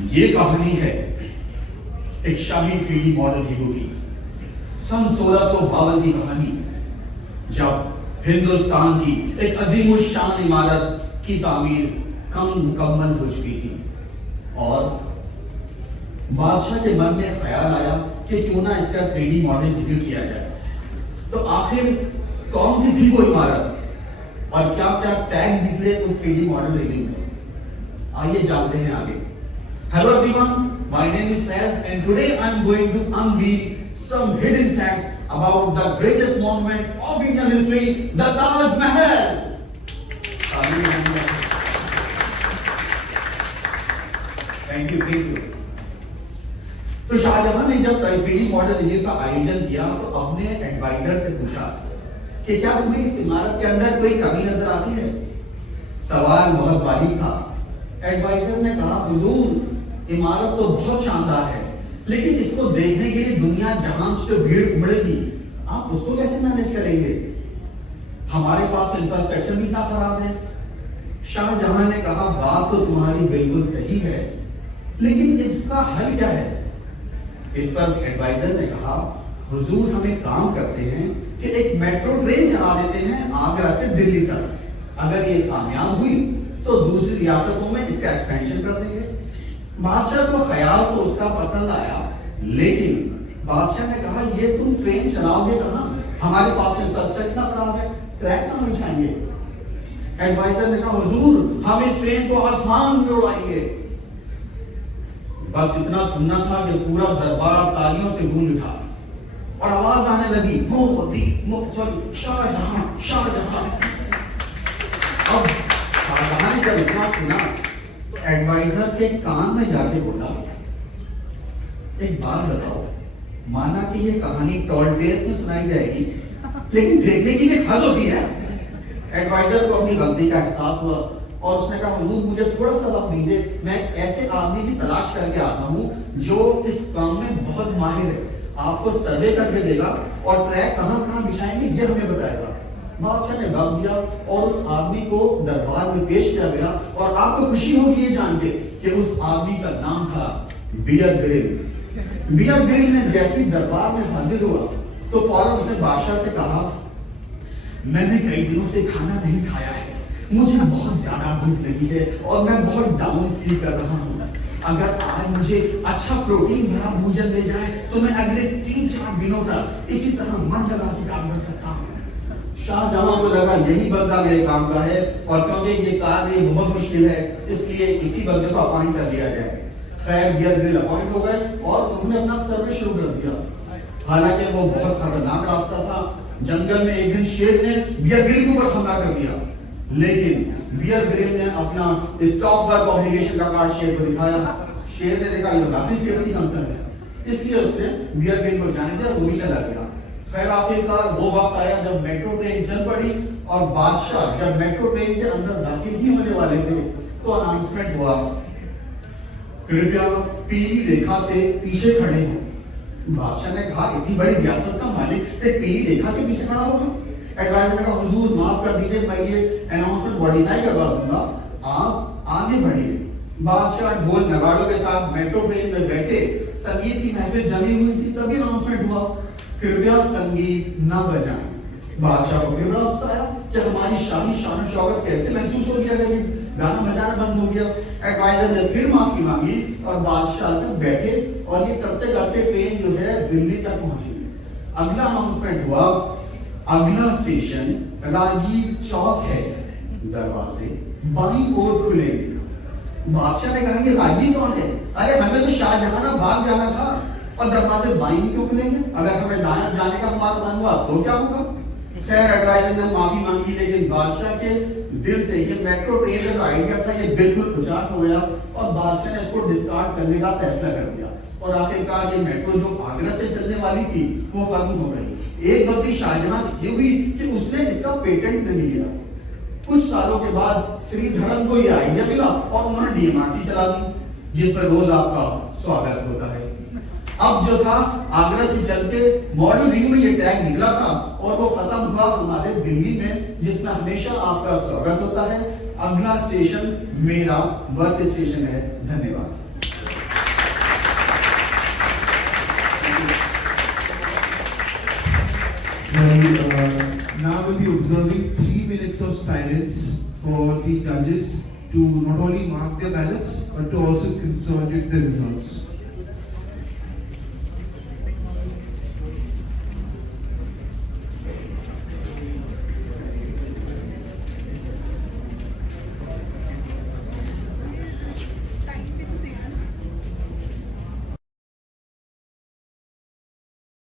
یہ کہانی ہے ایک شاہی 3D ماڈل ہیرو کی، سن 1652 کی کہانی، جب ہندوستان کی ایک عظیم الشان عمارت کی تعمیر مکمل ہو چکی تھی اور بادشاہ کے من میں خیال آیا کہ کیوں نہ اس کا 3D ماڈل ریویو کیا جائے۔ تو آخر کون سی تھی وہ عمارت اور کیا کیا ٹیگز نکلے اس 3D ماڈل ریویو میں، آئیے جانتے ہیں آگے۔ Hello everyone, my name is Faiz and today I am going to unveil some hidden facts about the greatest monument of Indian history, the Taj Mahal. Thank you. تو شاہجہاں نے جب 3D model review کا آیوجن کیا تو اپنے advisor سے پوچھا کہ کیا تمہیں اس عمارت کے اندر کوئی کمی نظر آتی ہے؟ سوال بہت باریک تھا۔ ایڈوائزر نے کہا حضور عمارت تو بہت شاندار ہے، لیکن اس کو دیکھنے کے لیے دنیا جہاں سے بھیڑ امڑے گی، آپ اس کو کیسے مینج کریں گے؟ ہمارے پاس انفراسٹرکچر بھی اتنا خراب ہے۔ شاہ جہاں نے کہا بات تو تمہاری بالکل صحیح ہے، لیکن اس کا حل کیا ہے؟ اس پر ایڈوائزر نے کہا حضور ہم ایک کام کرتے ہیں کہ ایک میٹرو ٹرین چلا دیتے ہیں آگرہ سے دلی تک، اگر یہ کامیاب ہوئی تو دوسری ریاستوں میں اس کا ایکسپینشن کر دیں گے۔ بادشاہ کو خیال تو اس کا پسند آیا، لیکن بادشاہ نے کہا یہ تم ٹرین چلاؤ گے کہاں؟ ہمارے پاس انفراسٹرکچر اتنا خراب ہے، ٹریک کہاں بچھائیں گے؟ ایڈوائزر نے کہا حضور ہم اس ٹرین کو آسمان میں اڑائیں گے۔ بس اتنا سننا تھا کہ پورا دربار تالیوں سے گونج اٹھا اور آواز آنے لگی شاہ جہاں شاہ جہاں۔ اب شاہ جہاں نے جب اتنا سنا تو ایڈوائزر کے کان میں جا کے بولا ایک بات بتاؤ، مانا کہ یہ کہانی ٹال ٹیلز میں سنائی جائے گی، لیکن دیکھنے کی ایک حد ہوتی ہے۔ ایڈوائزر کو اپنی غلطی کا احساس ہوا اور اس نے کہا حضور مجھے تھوڑا سا وقت دیجیے، میں ایسے آدمی کی تلاش کر کے آتا ہوں جو اس کام میں بہت ماہر ہے، آپ کو سروے کر کے دے گا اور ٹریک کہاں کہاں بچھائیں گے یہ ہمیں بتائے گا۔ بادشاہ نے وقت دیا اور اس آدمی کو دربار میں پیش کیا گیا اور آپ کو خوشی ہوگی یہ جان کے کہ اس آدمی کا نام تھا بیئر گرل۔ بیئر گرل نے جیسی دربار میں حاضر ہوا تو فوراً اس نے بادشاہ سے کہا میں نے کئی دنوں سے کھانا نہیں کھایا ہے، مجھے بہت زیادہ بھوک لگی ہے اور میں بہت ڈاؤن فیل کر رہا ہوں، اگر آج مجھے اچھا پروٹین بھرا بھوجن دے جائے تو میں اگلے 3-4 دنوں تک اسی طرح من لگا کے کام کر سکتا ہوں۔ شاہ جہاں کو لگا یہی بندہ میرے کام کا ہے اور کیونکہ یہ کار بہت مشکل ہے اس لیے اسی بندے کو اپوائنٹ کر لیا جائے۔ خیر بیئر گرل اپوائنٹ ہو گئے اور انہوں نے اپنا سروے شروع کر دیا۔ حالانکہ وہ بہت خطرناک راستہ تھا، جنگل میں ایک دن شیر نے بیئر گرل کے اوپر حملہ کر دیا، لیکن بیئر گرل نے اپنا اسٹاپ ورک آبلیگیشن کا کارڈ شیر کو دکھایا۔ شیر نے دیکھا یہ کافی سیفٹی کنسرن ہے، اس لیے اس نے بیئر گرل کو جانے دیا، وہ بھی چلا گیا۔ خیر آخرکار وہ وقت آیا جب میٹرو ٹرین چل پڑی اور بادشاہ جب میٹرو ٹرین کے اندر داخل ہی ہونے والے تھے تو اناؤنسمنٹ ہوا کرپیا پیلی ریکھا سے پیچھے کھڑے ہوں۔ بادشاہ نے کہا اتنی بڑی ریاست کا مالک ایک پیلی ریکھا کے پیچھے کھڑا ہوگا؟ ایڈوائزر نے کہا حضور معاف کر دیجیے میں یہ اناؤنسمنٹ ماڈیفائی کروا دوں گا، آپ آگے بڑھیے۔ بادشاہ ڈھول نگاڑوں کے ساتھ میٹرو ٹرین میں بیٹھے، سنگیت کی محفل جمی ہوئی تھی، تبھی اناؤنسمنٹ ہوا کرپیا سنگیت نہ بجائیں۔ بادشاہ کو بھی بڑا غصہ آیا کہ ہماری شاہی شان و شوکت کیسے محسوس ہو گیا، گانا بجانا بند ہو گیا۔ ایڈوائزر نے پھر معافی مانگی اور بادشاہ تک بیٹھے اور یہ کرتے کرتے ٹرین جو ہے دلی تک پہنچی۔ اگلا اناؤنسمنٹ ہوا اگلا اسٹیشن راجیو چوک ہے، دروازے بائیں اور کھلیں گے۔ بادشاہ نے کہا کہ راجیو کون ہے؟ ارے ہمیں تو شاہ جہاں بھاگ جانا تھا اور دروازے بائیں کیوں کھلیں گے؟ اگر ہمیں دائیں جانے کا ہمارا من ہوا تو کیا ہوگا؟ خیر ایڈوائزر نے معافی مانگی، لیکن بادشاہ کے دل سے یہ میٹرو ٹرین کا جو آئیڈیا تھا یہ بالکل اجاٹ ہو گیا اور بادشاہ نے اس کو ڈسکارڈ کرنے کا فیصلہ کر دیا اور آخرکار یہ میٹرو جو آگرہ سے چلنے والی تھی وہ ختم ہو گئی۔ ایک غلطی شاہجہاں یہ ہوئی کہ اس نے اس کا پیٹنٹ نہیں لیا۔ کچھ سالوں کے بعد سری دھرم کو یہ آئیڈیا ملا اور انہوں نے DMRC چلا دی جس پر روز آپ کا سواگت ہوتا ہے۔ اب جو تھا آگرہ سے چل کے ماڈل ریو میں یہ ٹیگ نکلا تھا اور وہ ختم ہوا ہمارے دلی میں جس میں ہمیشہ آپ کا سواگت ہوتا ہے۔ اگلا اسٹیشن میرا ورک اسٹیشن ہے۔ دھنیہ واد۔ observing 3 minutes of silence for the judges to not only mark their ballots but to also consolidate the results.